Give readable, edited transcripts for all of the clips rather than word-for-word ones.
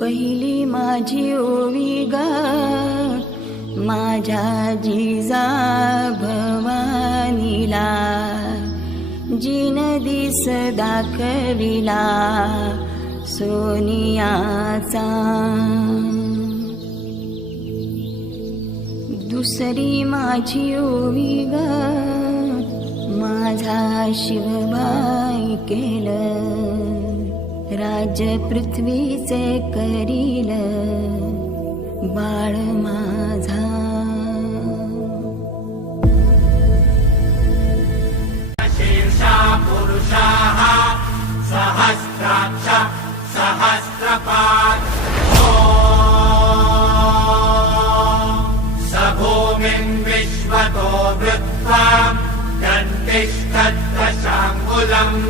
पहिली माझी ओवी गा माझ्या जिजा भवानीला, जिन दिस दाखविला सोनियाचा. दुसरी माझी ओवी ग माझा शिवबाई केलं, राज्य पृथ्वीचे करील बाळ माझा. शीर्षा पुरुषाः सहस्राक्ष सहस्रपात् स भूमिं विश्वतो वृत्वा दन्तिष्ठद्दशाङ्गुलम्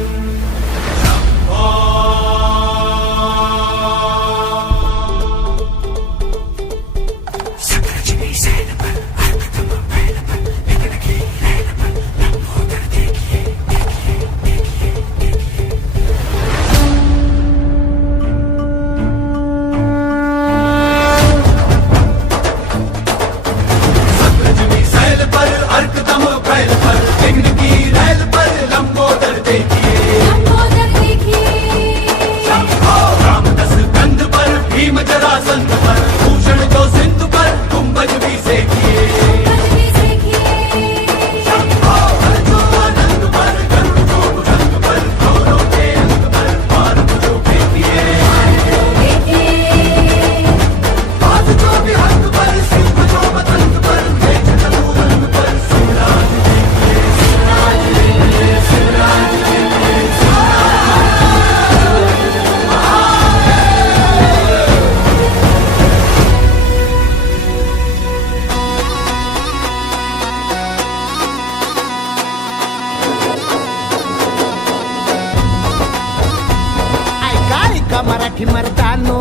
मराठी मर्दानो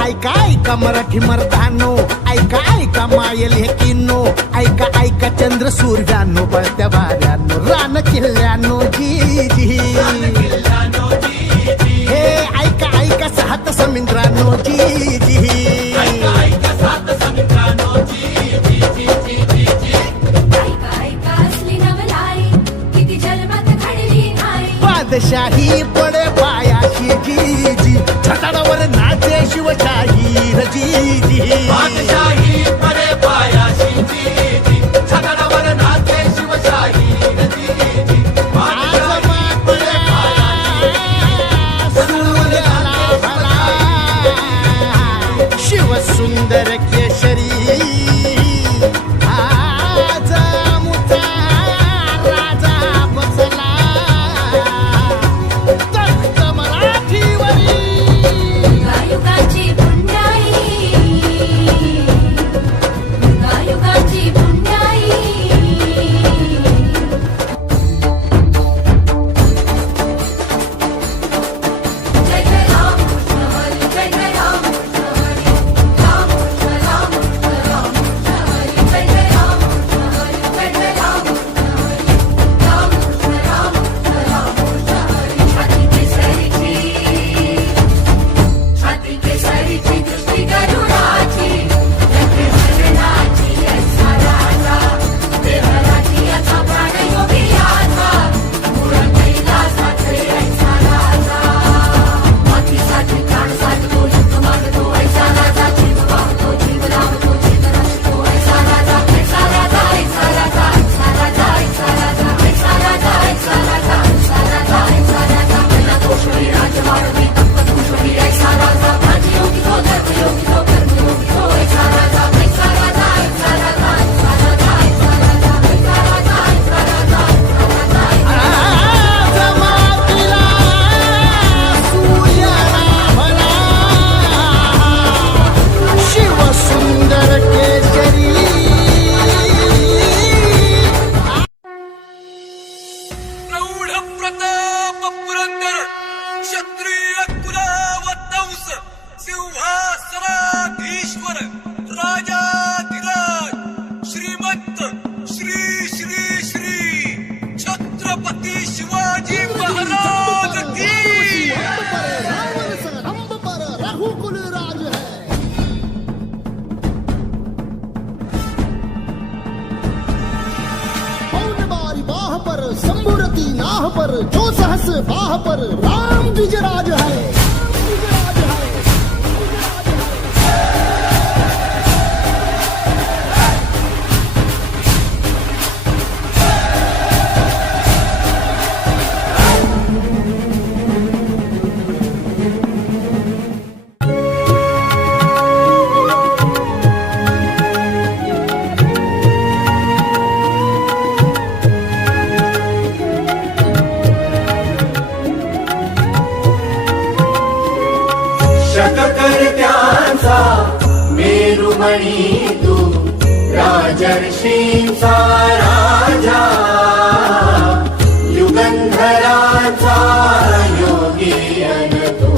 ऐका ऐका मराठी मर्दानो, ऐका ऐका मायल हे किन्नो, ऐका ऐका चंद्र सूर्यानो, बळत्या वाऱ्यानो, रान किल्ल्यानो जी जी, हे ऐका ऐका सात समुद्रानो जी जी, शाही पडे पायाशी जी जी, छटाडावर नाचे शिवशाही जी जी, बादशाही पडे पायाशी जी जी, छटाडावर नाचे शिवशाही जी जी, बादशाही पडे पायाशी शिव सुंदर केशरी आज मुचा राजा बसला. प्रताप पुरंदर क्षत्रिय कुलावतंस सिंहासनाधीश्वर राजाधिराज श्रीमंत श्री श्री श्री छत्रपती शिवाजी महाराज की रावण सा रंभ पर रघुकुल राज है। पौन बारी बाह पर शंभुरती नाह पर जो सहस बाह पर राम द्विजराज है। शककर्त्यांचा मेरुमणी तू राजर्षींचा राजा युगंधराचा योगी अन तू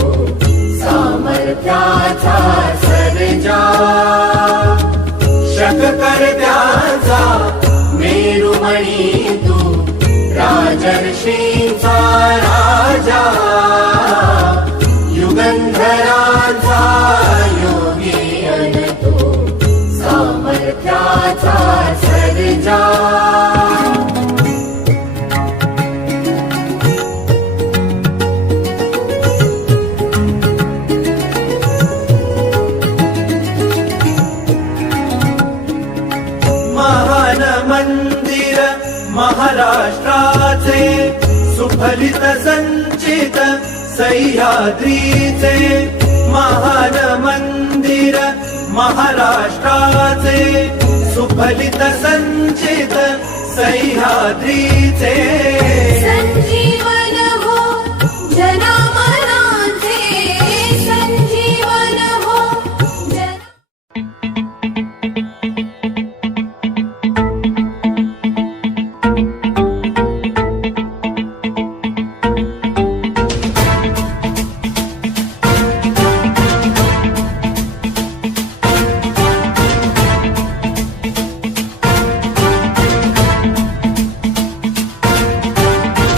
सामर्थ्याचा सर्जा शककर्त्यांचा मेरुमणी तू राजर्षींचा राजा युगंधराचा योगी अन तू सामर्थ्याचा सर्जा महान मंदिर महाराष्ट्राचे सुफलित संचित सह्याद्रीचे महान मंदिर महाराष्ट्राचे सुफलित संचित सह्याद्रीचे संजीवन हो जनामनाचे संजीवन हो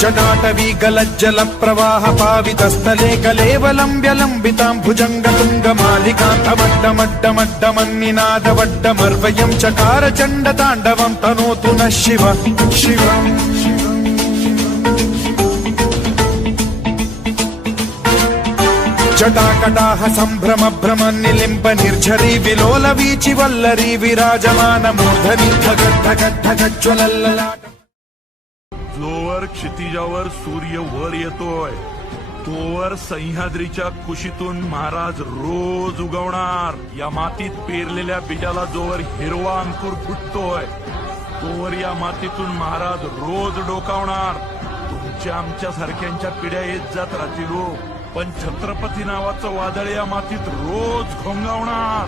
जटाटवी गलज्जल प्रवाह पावितस्थले कलेवलम्ब्य लम्बितां भुजङ्ग तुङ्ग मालिकान्तमड्डमड्डमड्डमन्निनादवड्डमर्वयं चकार चण्ड ताण्डवं तनोतु नः शिव शिवम् जटाकटाह सम्भ्रम भ्रम निलिम्ब निर्झरी विलोल वीचि वल्लरी विराजमान मूर्धनि धगद्धगद्धगज्ज्वलल्ललाट जोवर क्षितिजावर सूर्य वर येतोय तोवर सह्याद्रीच्या कुशीतून महाराज रोज उगवणार. या मातीत पेरलेल्या बीजाला जोवर हिरवा अंकुर फुटतोय तोवर या मातीतून महाराज रोज डोकावणार. तुमच्या आमच्या सारख्यांच्या पिढ्या येत जात राहतील हो, पण छत्रपती नावाचं वादळ या मातीत रोज घोंगावणार.